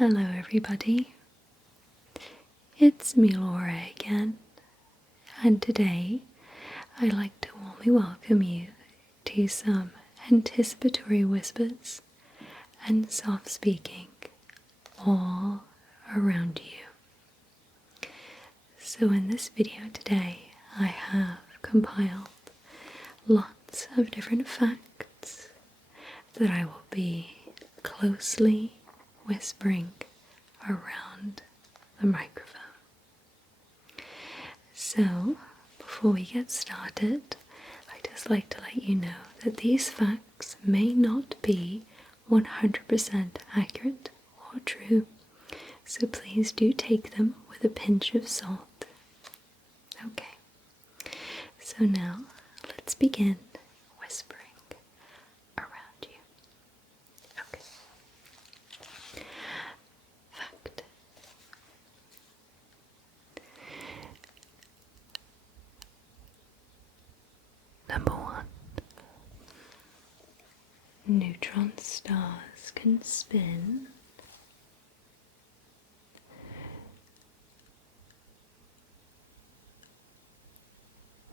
Hello everybody, it's me Laura again, and today I'd like to warmly welcome you to some anticipatory whispers and soft speaking all around you. So in this video today I have compiled lots of different facts that I will be closely whispering around the microphone. So, before we get started, I'd just like to let you know that these facts may not be 100% accurate or true, so please do take them with a pinch of salt. Okay, so now let's begin whispering around you. Okay. Fact. Number 1. Neutron stars can spin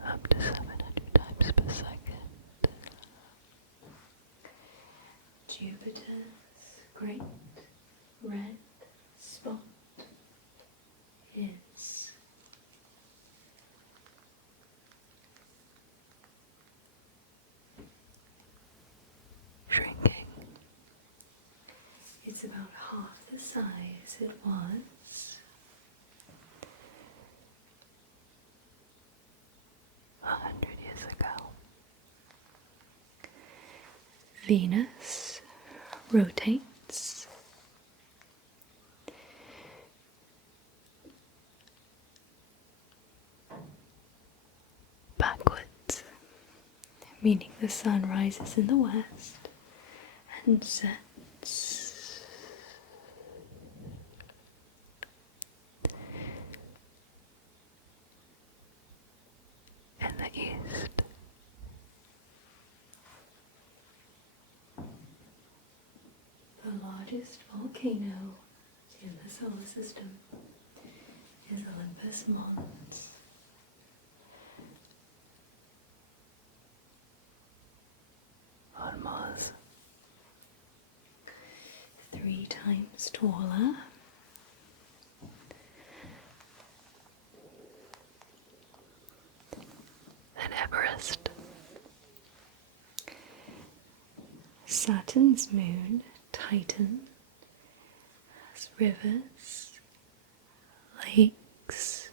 up to 700 times per second. Jupiter's great red spot is shrinking. It's about half the size it was 100 years ago. Venus rotates backwards, meaning the sun rises in the west and sets in the east. The largest volcano in the solar system is Olympus Mons. On Mars. 3 times taller than Everest. Saturn's moon, Titan, has rivers, lakes,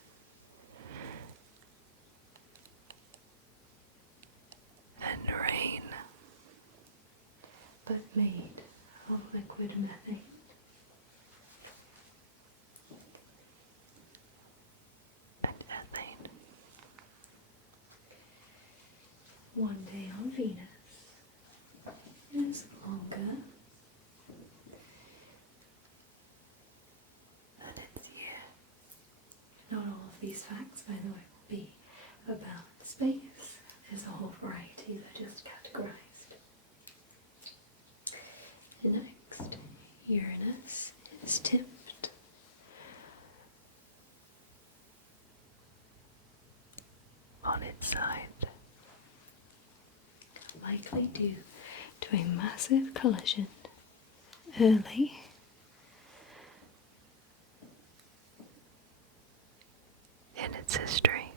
and rain, but made of liquid methane. And ethane. One day on Venus is longer than its year. Not all of these facts, by the way, will be about space. There's a whole variety that are just categorized. Next, Uranus is tipped on its side, likely due to a massive collision early in its history.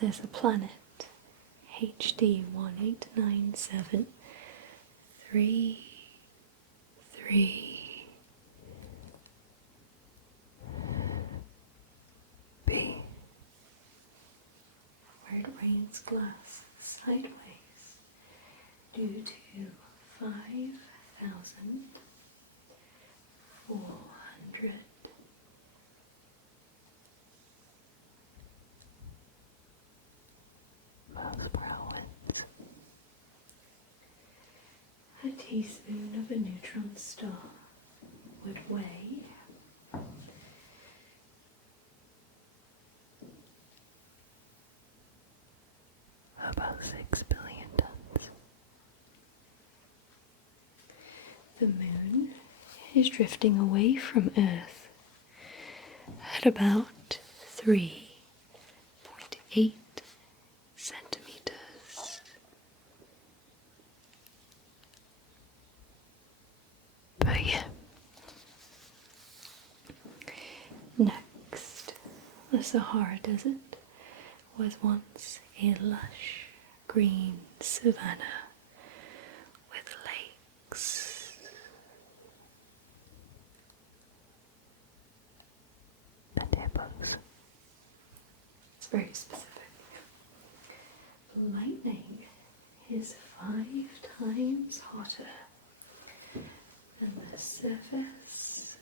There's a planet, HD 1897 B, where it rains glass sideways due to 5,400 miles per hour winds. A teaspoon of a neutron star would weigh about 6 billion tons. The moon is drifting away from Earth at about 3.8 centimeters. But yeah. Next, the Sahara Desert was once a lush green savanna with lakes. And hippos. It's very specific. Lightning is 5 times hotter than the surface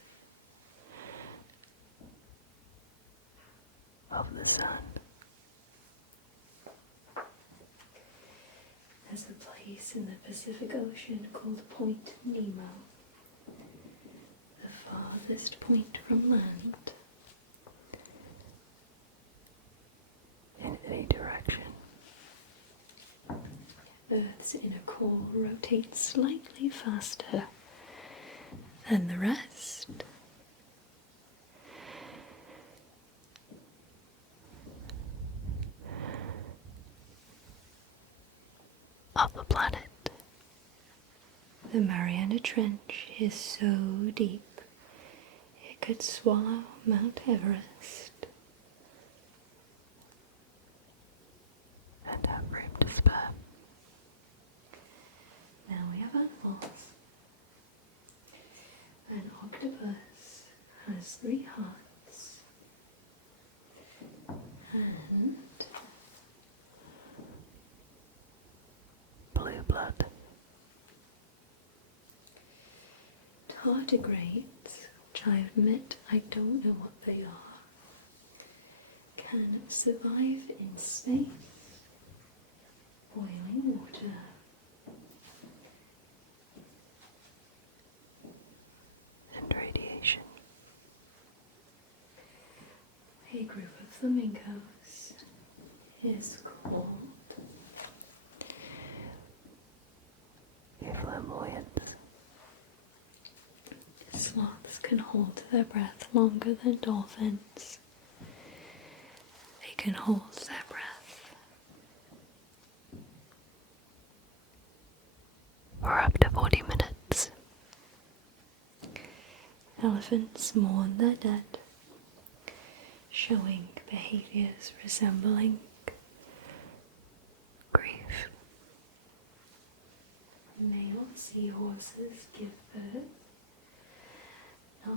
of the sun. There's a place in the Pacific Ocean called Point Nemo, the farthest point from land in any direction. Earth's inner core rotates slightly faster than the rest. Of the planet. The Mariana Trench is so deep it could swallow Mount Everest and have room to spare. Now we have animals. An octopus has 3 hearts and blue blood. Tardigrades, which I admit I don't know what they are, can survive in space, boiling water, and radiation. A group of flamingos is called flamboyant. Sloths can hold their breath longer than dolphins. They can hold their breath for up to 40 minutes. Elephants mourn their dead, showing behaviors resembling grief. Male seahorses give birth, not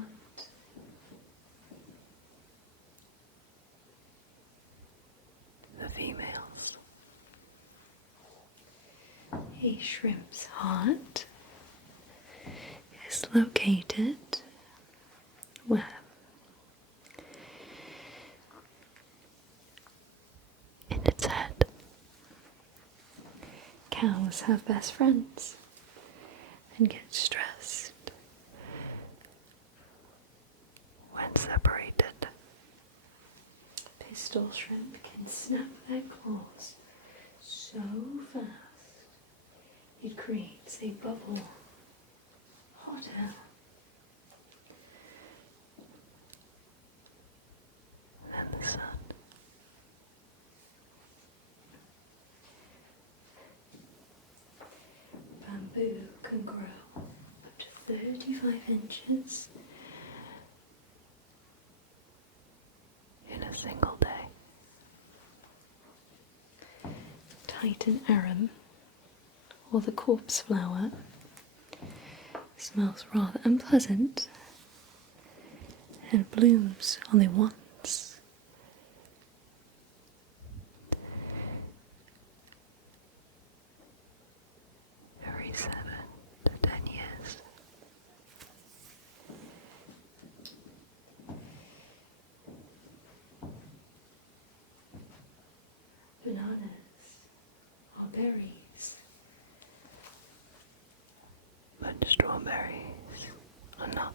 the females. A shrimp's heart is located where? In its head. Cows have best friends and get stressed when separated. Pistol shrimp can snap their claws so fast it creates a bubble hot air than the sun. Bamboo can grow up to 35 inches in a single day. Titan arum, or the corpse flower, smells rather unpleasant and blooms only once. Every 7 to 10 years. Bananas are berries, but strawberries are not.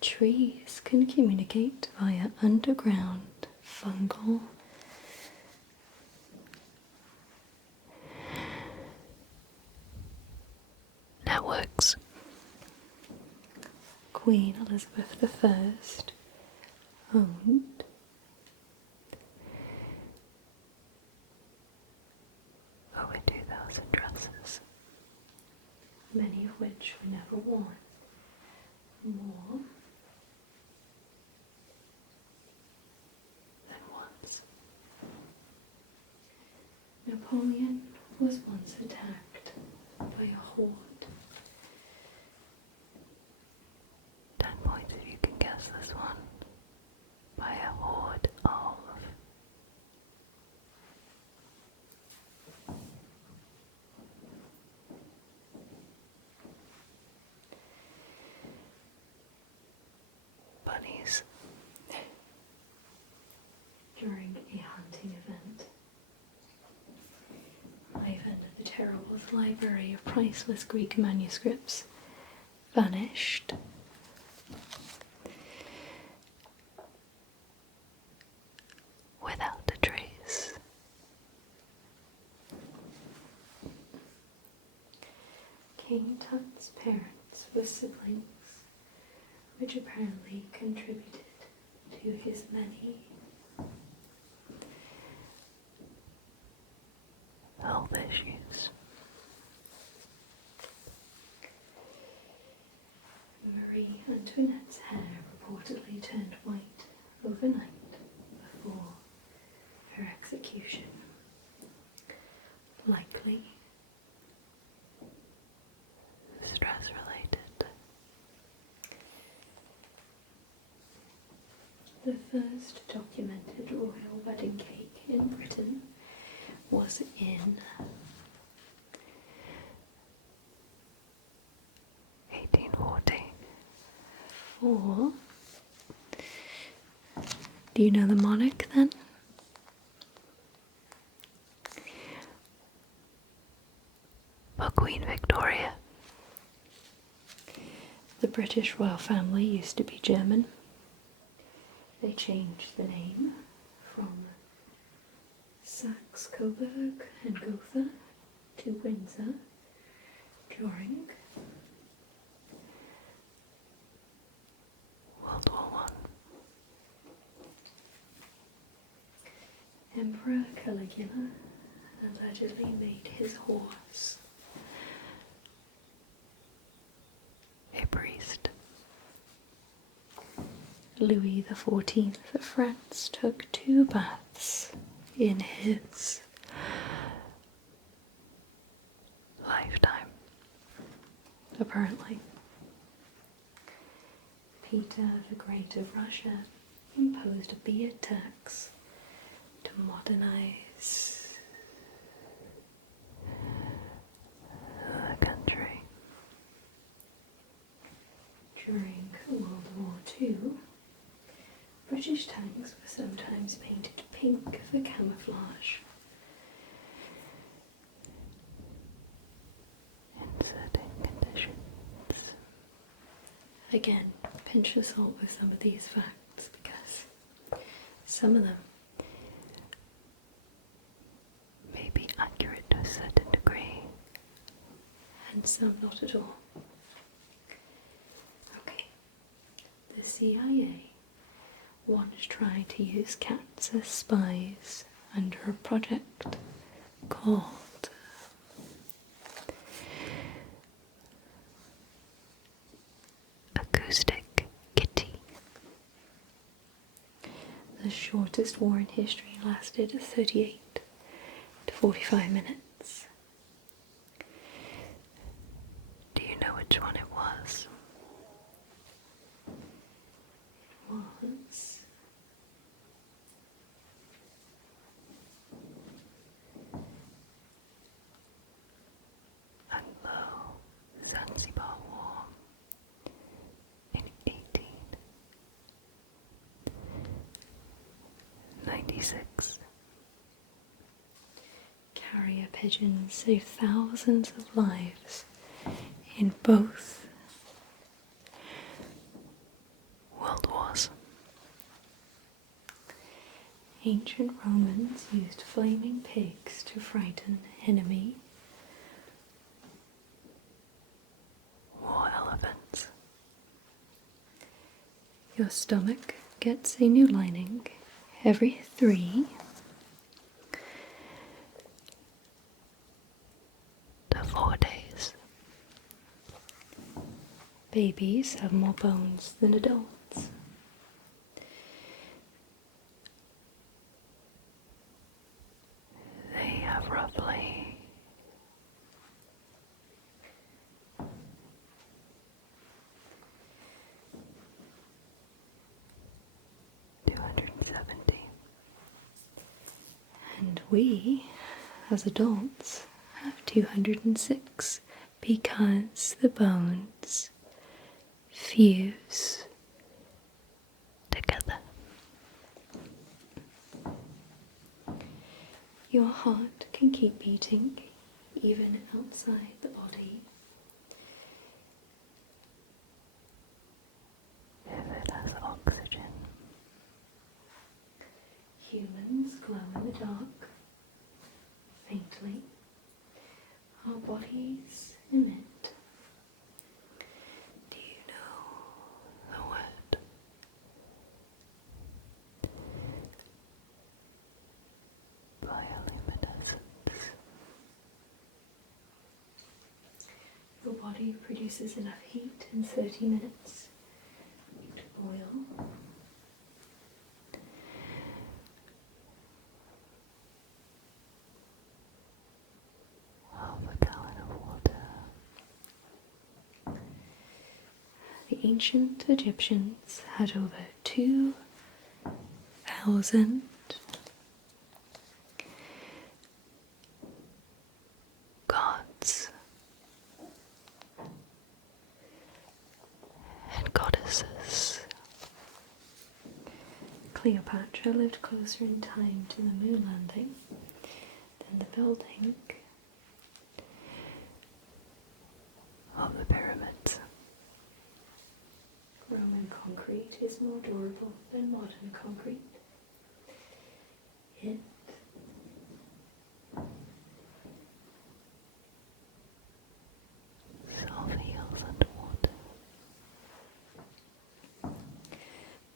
Trees can communicate via underground fungal networks. Queen Elizabeth I owned over 2,000 dresses, many of which were never worn. More than once. Napoleon was once attacked by a horde. 10 points if you can guess this one. By a horde of bunnies during a hunting event. I've entered the terrible library of priceless Greek manuscripts vanished. Without a trace. King Tut's parents were siblings, which apparently contributed to his many health issues. Marie Antoinette's hair reportedly turned white overnight before her execution. Likely stress related. The first documented royal wedding cake in Britain was in 1840 for, do you know the monarch then? For Queen Victoria. The British royal family used to be German. They changed the name from Saxe-Coburg and Gotha to Windsor during World War I. Emperor Caligula allegedly made his horse a priest. Louis XIV of France took 2 baths in his lifetime, apparently. Peter the Great of Russia imposed a beer tax to modernize the country. During World War II, British tanks were sometimes painted pink for camouflage. In certain conditions. Again, pinch of salt with some of these facts because some of them may be accurate to a certain degree and some not at all. Okay, the CIA once tried to use cats as spies under a project called Acoustic Kitty. The shortest war in history lasted 38 to 45 minutes. Do you know which one it was? It was Zanzibar War in 1896. Carrier pigeons saved thousands of lives in both World Wars. Ancient Romans used flaming pigs to frighten enemy war elephants. Your stomach gets a new lining every 3 to 4 days. Babies have more bones than adults. They have roughly 270. And we, as adults, have 206 because the bones fuse together. Your heart can keep beating even outside the body if it has oxygen. Humans glow in the dark, faintly. Our bodies emit. Do you know the word? Bioluminescence. Your body produces enough heat in 30 minutes to boil. Half a gallon of water. The ancient Egyptians had over 2,000 gods and goddesses. Cleopatra lived closer in time to the moon landing than the building of the pyramids. Roman concrete is more durable than modern concrete. It self-heals underwater.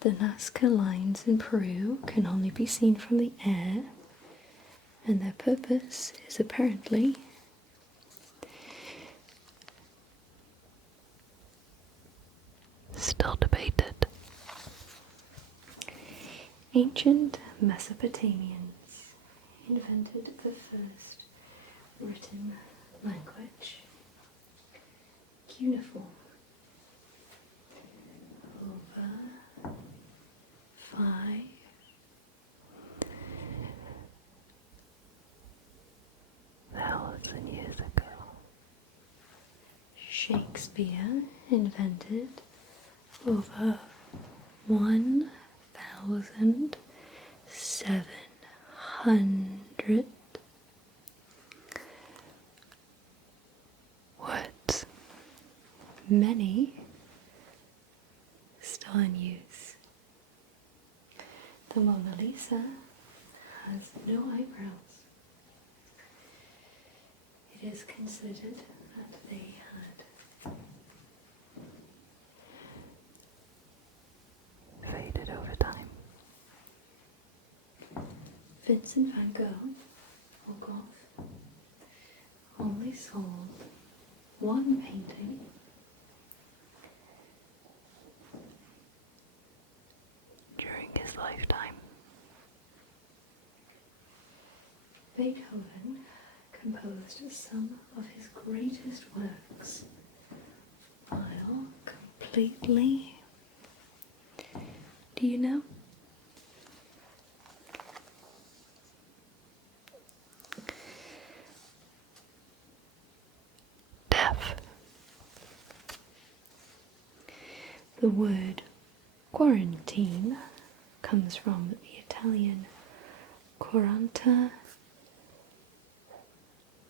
The Nazca lines in Peru can only be seen from the air, and their purpose is apparently still debated. Ancient Mesopotamians invented the first written language, cuneiform, over 5,000 years ago. Shakespeare invented over 1,700 words, many still in use. The Mona Lisa has no eyebrows. It is considered that they had faded over time. Vincent van Gogh, or Gough, only sold one painting during his lifetime. Beethoven composed some of his greatest works while completely, do you know? Deaf. The word quarantine comes from the Italian quaranta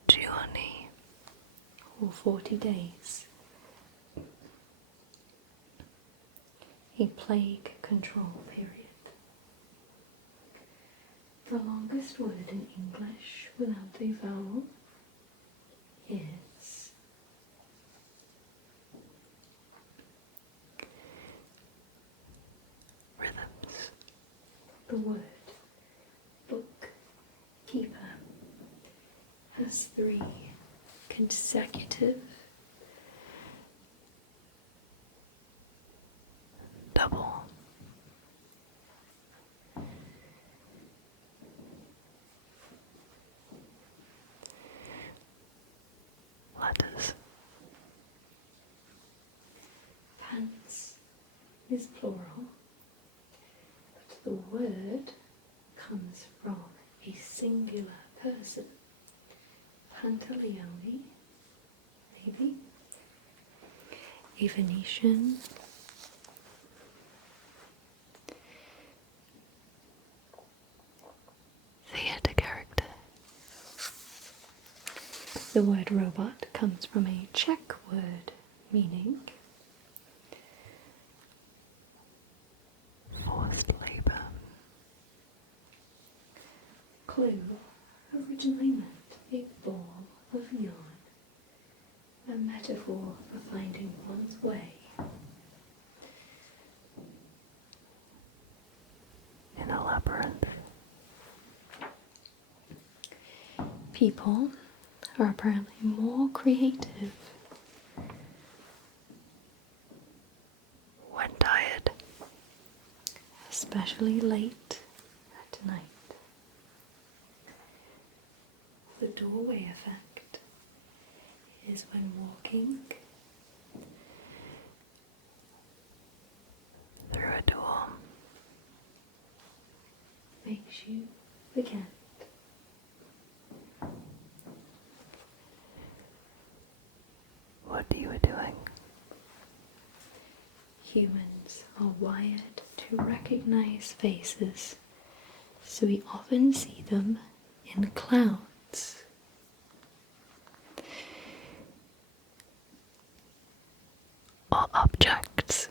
giorni, or 40 days. A plague control period. The longest word in English without a vowel is word bookkeeper has 3 consecutive double letters. Pants is plural, but the word comes from a singular person. Pantaleone, maybe. A Venetian. Theatre character. The word robot comes from a Czech word meaning forced labour. Clue originally meant a ball of yarn, a metaphor for finding one's way in a labyrinth. People are apparently more creative when tired, especially late at night. The doorway effect is when walking through a door makes you forget. What you were doing. Humans are wired to recognize faces, so we often see them in clouds. Or objects.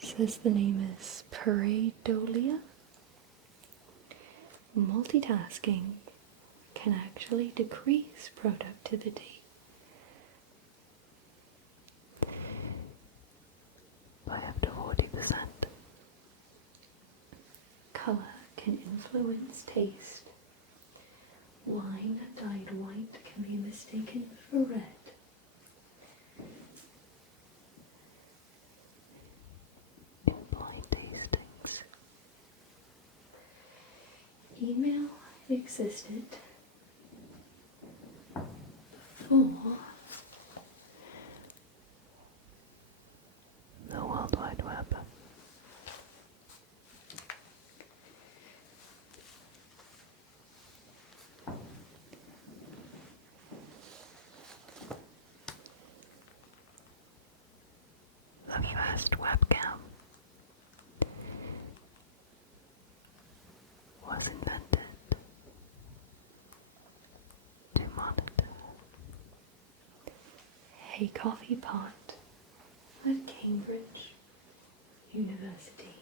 It says the name is pareidolia. Multitasking can actually decrease productivity by up to 40%. Colour can influence taste. Wine dyed white can be mistaken for red. In blind tastings. Email existed before the World Wide Web. The first webcam was invented to monitor a coffee pot at Cambridge University.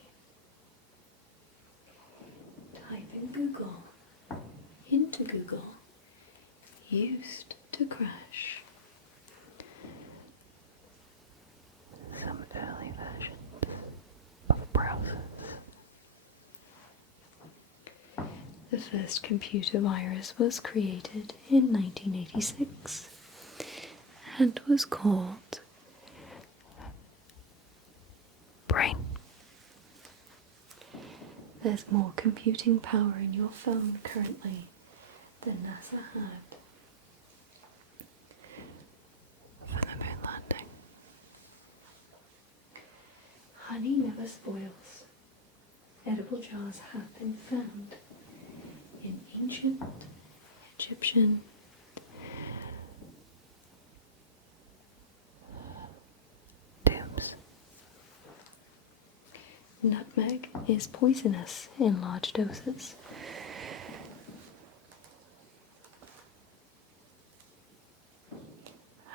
Type in Google into Google used to crash. Some early versions of browsers. The first computer virus was created in 1986 and was called Brain. There's more computing power in your phone currently than NASA had for the moon landing. Honey never spoils. Edible jars have been found in ancient Egyptian tombs. Nutmeg is poisonous in large doses.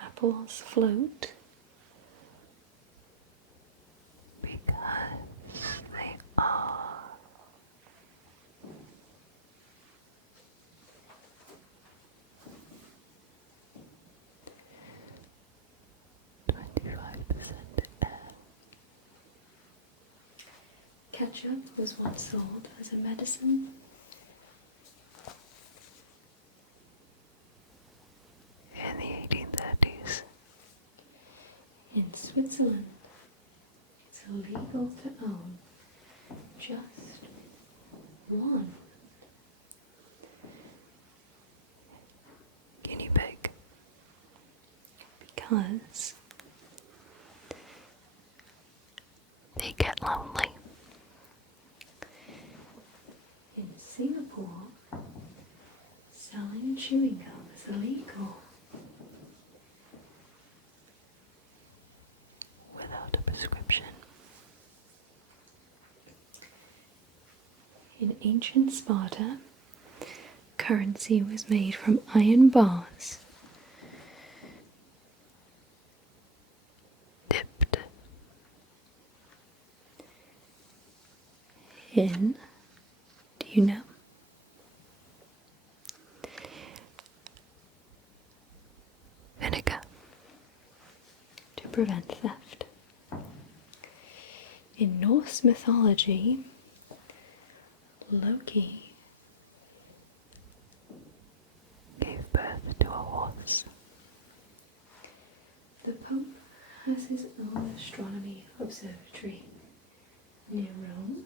Apples float because they are. ketchup was once sold as a medicine. In the 1830s. In Switzerland, it's illegal to own just one Guinea pig. because They get lonely. in Singapore, selling chewing gum is illegal. Without a prescription. In ancient Sparta, currency was made from iron bars. Dipped. In, do you know? Vinegar. To prevent theft. In Norse mythology, Loki Gave birth to a horse. the Pope has his own astronomy observatory near Rome.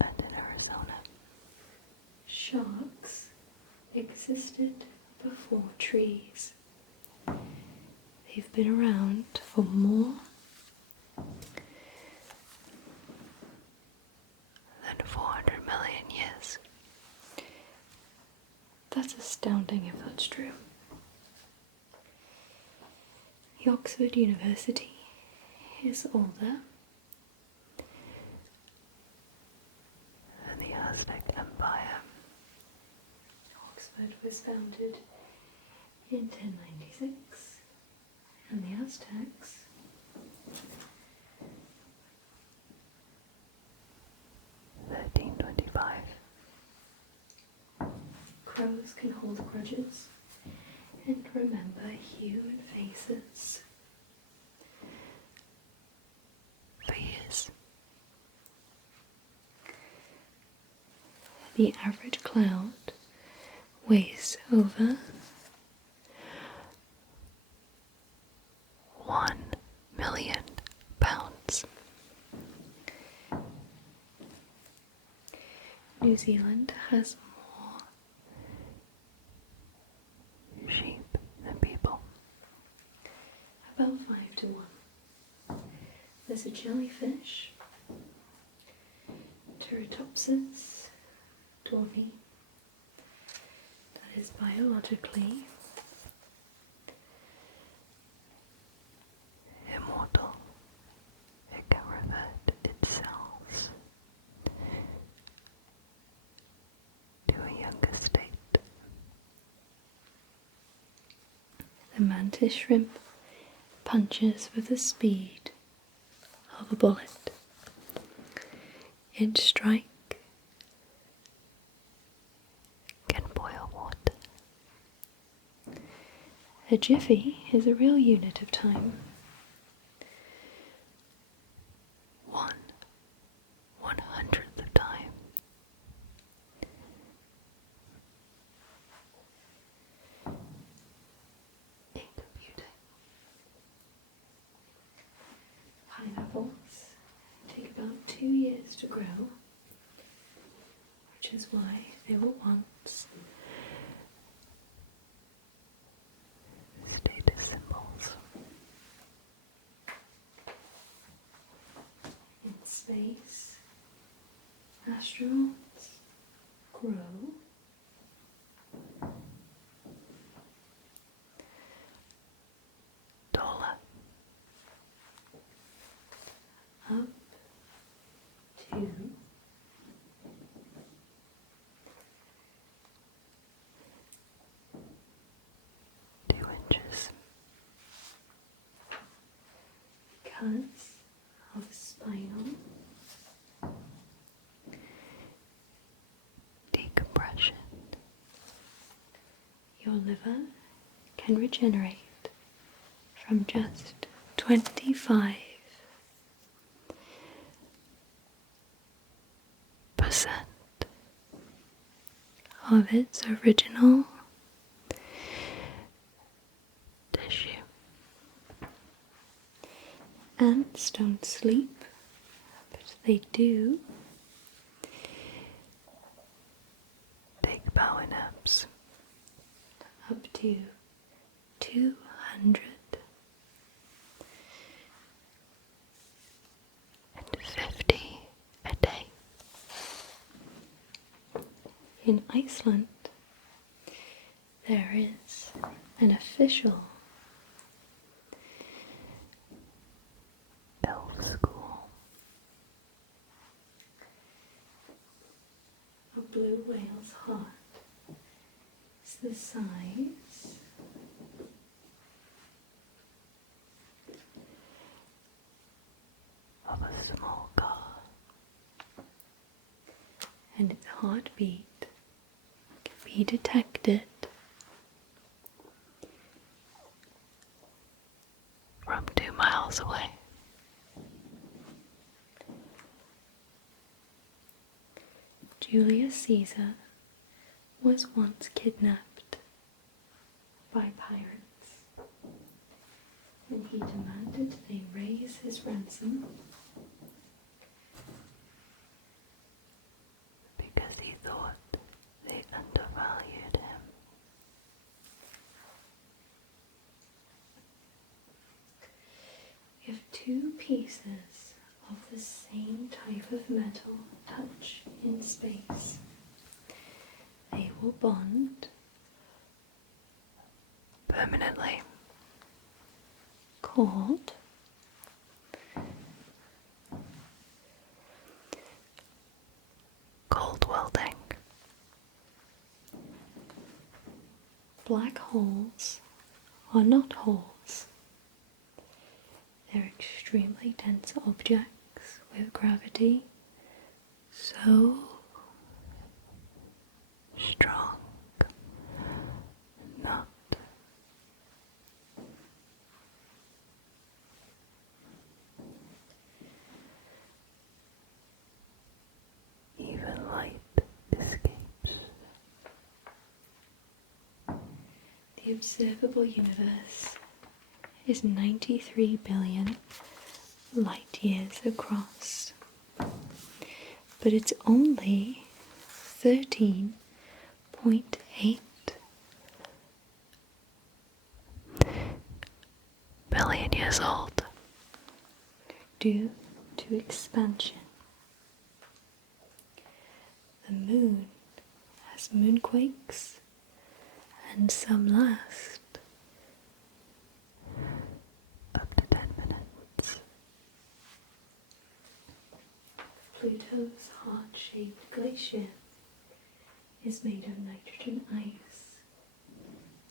And in Arizona. Sharks existed before trees. They've been around for more Than 400 million years. That's astounding if that's true. The Oxford University is older. And the Aztec Empire. Oxford was founded in 1096, and the Aztecs 1325. crows can hold grudges and remember human faces. For years. The average cloud weighs over 1 million pounds. New Zealand has more Sheep than people. about 5 to 1. There's a jellyfish, Teratopsis dormi, that is biologically Immortal. It can revert its cells to a younger state. the mantis shrimp punches with the speed of a bullet. Its strike Can boil water. a jiffy is a real unit of time. 1/100th of time. In computing, pineapples take about 2 years to grow, which is why they were once Status symbols. in space. Astronauts grow Dollar. up to 2 inches. because of spinal Decompression. your liver can regenerate from just 25 of its original tissue. Ants don't sleep, but they do Take power naps. up to 200 and 50 a day. in Iceland. There is an official Elf school. a blue whale's heart. It's the size Of a small car. and its heartbeat can be detected From 2 miles away. Julius Caesar was once kidnapped by pirates, and he demanded they raise his ransom Because he thought they undervalued him. if two pieces of the same type of metal touch in space. They will bond, Permanently. called Cold welding. black holes are not holes. They're extremely dense objects with gravity so Strong. Not. Even light escapes. the observable universe is 93 billion light years across, but it's only 13.8 billion years old. due to expansion. The moon has moonquakes, and some last Up to 10 minutes. Pluto's heart-shaped glacier is made of nitrogen ice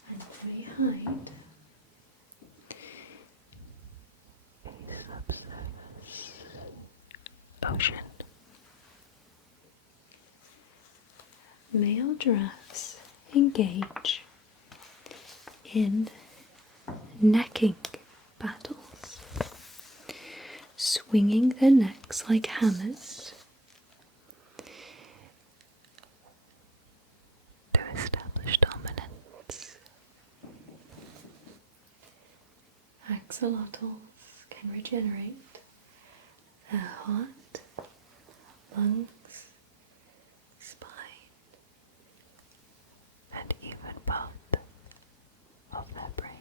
and may hide A subsurface ocean. male giraffes engage in necking battles, swinging their necks like hammers To establish dominance. Axolotls can regenerate their heart, lungs, spine, And even part of their brain.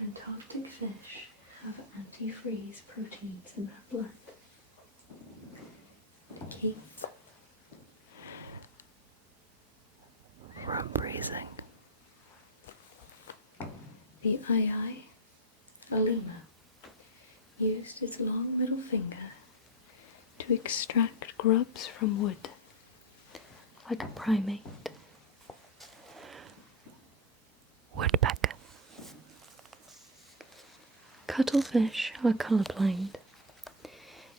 Antarctic fish have antifreeze proteins in their blood to keep From breathing. the aluma used its long middle finger to extract grubs from wood like a primate. Woodpecker. Cuttlefish are colorblind,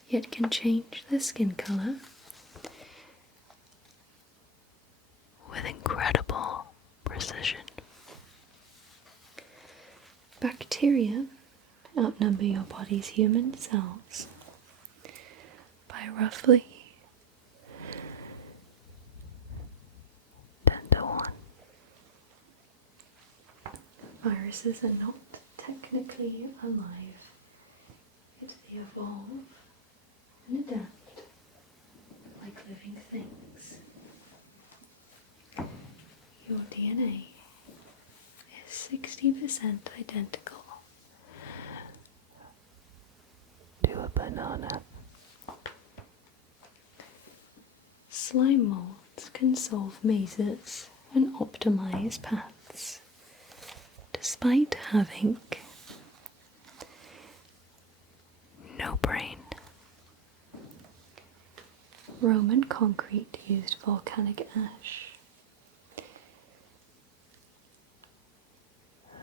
yet can change their skin color With incredible precision. Bacteria outnumber your body's human cells by roughly viruses are not technically alive, yet they evolve and adapt like living things. Your DNA is 60% identical to a banana. Slime molds can solve mazes and optimize paths, despite having no brain. Roman concrete used volcanic ash.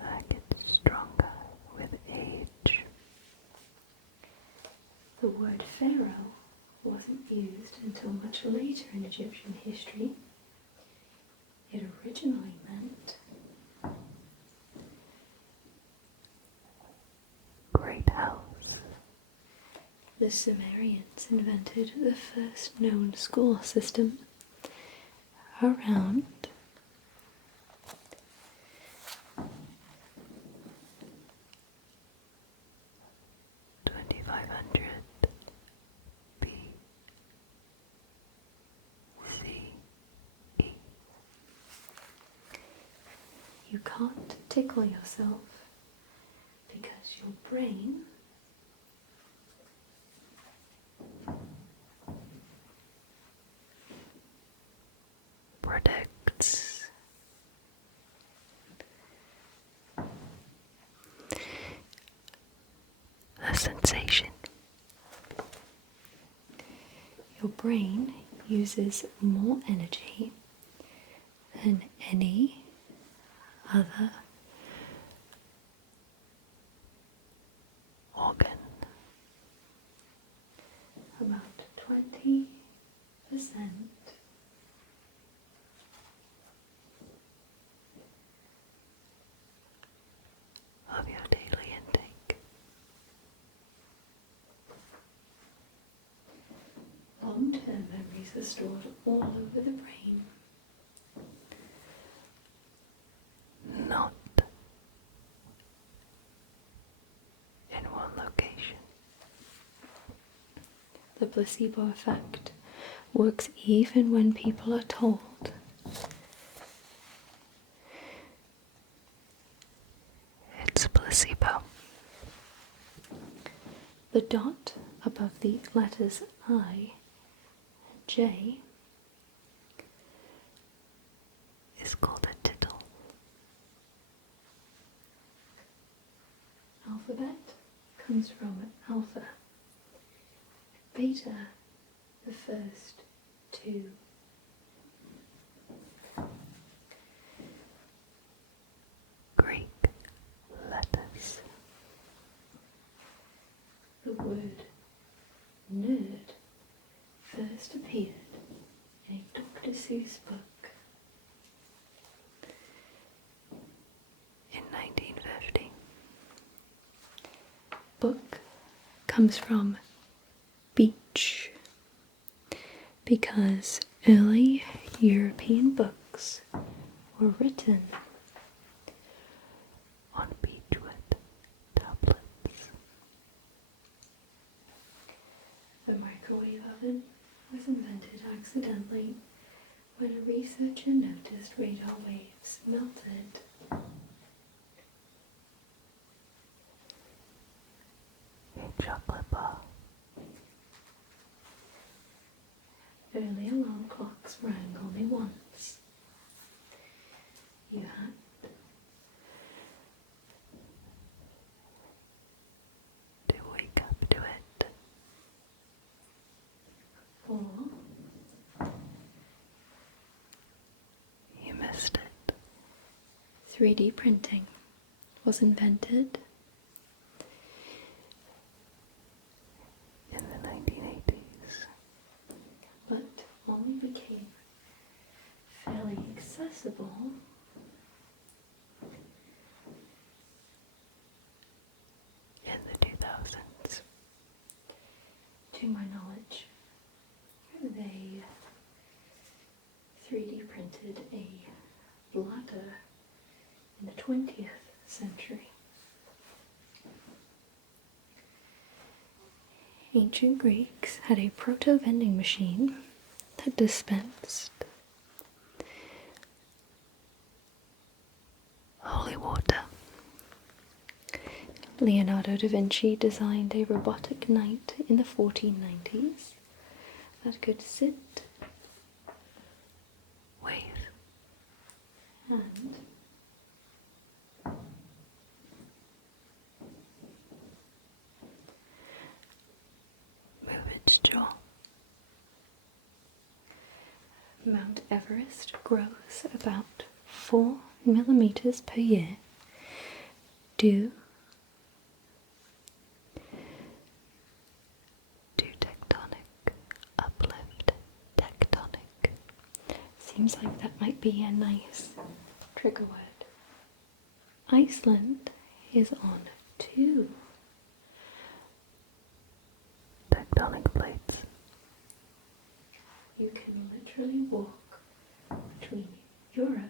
That gets stronger with age. The word pharaoh wasn't used until much later in Egyptian history. It originally meant great house. the Sumerians invented the first known school system around 2500 BCE. you can't tickle yourself because your brain Predicts a sensation. your brain uses more energy than any other Organ. about 20% Of your daily intake. long-term memories are stored all over the brain. Not in one location. The placebo effect works even when people are told. It's placebo. The dot above the letters I and J Is called a tittle. alphabet comes from alpha, beta, the first two. Greek letters. The word nerd first appeared in a Dr. Seuss book. In 1950. Book comes from beach because early European books were written On beechwood tablets. The microwave oven was invented accidentally when a researcher noticed radar waves melted. A chocolate bar. Early alarm clocks rang only once. You had To wake up to it. or You missed it. 3D printing was invented In the 1980s. but only became fairly accessible In the 2000s. to my knowledge. They 3D printed a bladder in the 20th century. Ancient Greeks had a proto-vending machine that dispensed holy water. Leonardo da Vinci designed a robotic knight in the 1490s that could sit Wait. and Move its jaw. Mount Everest grows about 4 millimeters per year due To tectonic. Uplift. Tectonic. Seems like that might be a nice trigger word. Iceland is on 2 Tectonic plates. You can literally walk between Europe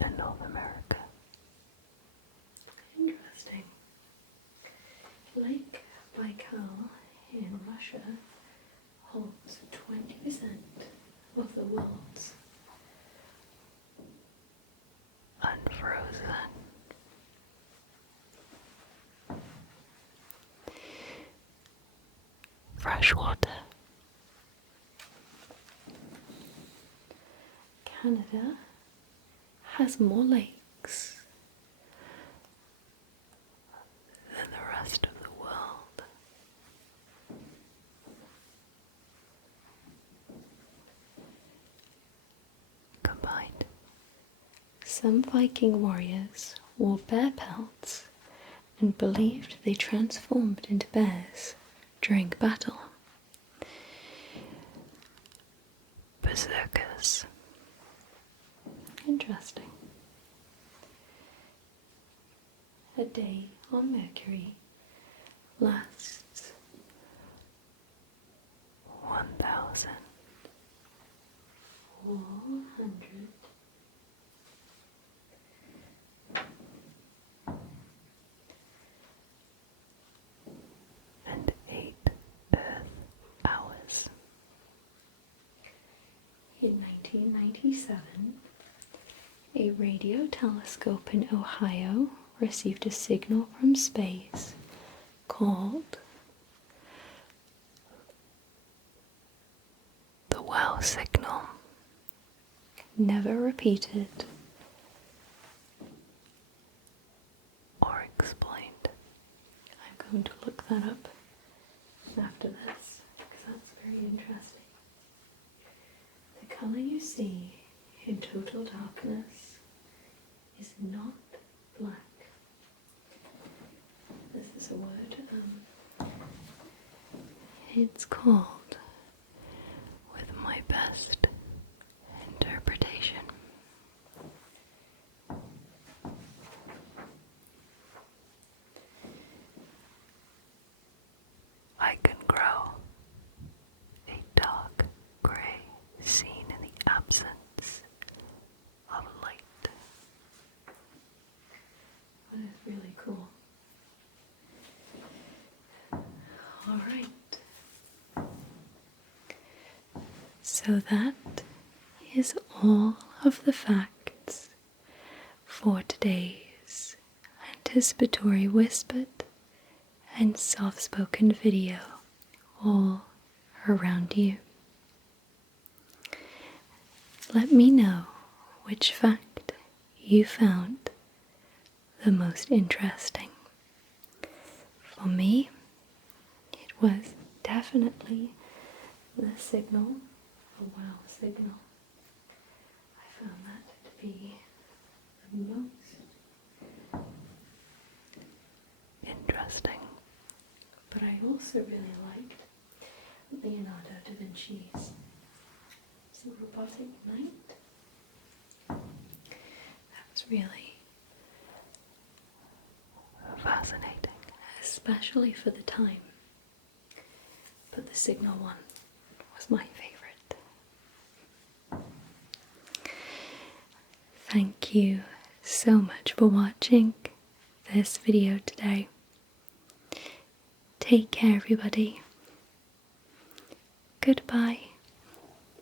And North America. Interesting. Lake Baikal in Russia holds 20% of the world's Unfrozen. Fresh water. Canada has more lakes Than the rest of the world. Combined. Some Viking warriors wore bear pelts and believed they transformed into bears during battle. Berserkers. Interesting. A day on Mercury lasts 1,000. 400 And 8 Earth hours. In 1997, a radio telescope in Ohio received a signal from space called The wow signal. Never Repeated. Or explained. I'm going to look that up after this because that's very interesting. The color you see in total darkness is not black. This is a word. It's called With My Best Interpretation. I can grow a dark gray scene in the absence of light. That is really cool. All right. So that is all of the facts for today's anticipatory whispered and soft-spoken video all around you. Let me know which fact you found the most interesting. For me, it was definitely the signal, the wow signal. I found that to be the most Interesting. But I also really liked Leonardo da Vinci's robotic knight. That was really Fascinating. especially for the time. But the signal one was my favorite. thank you so much for watching this video today. Take care, everybody. Goodbye.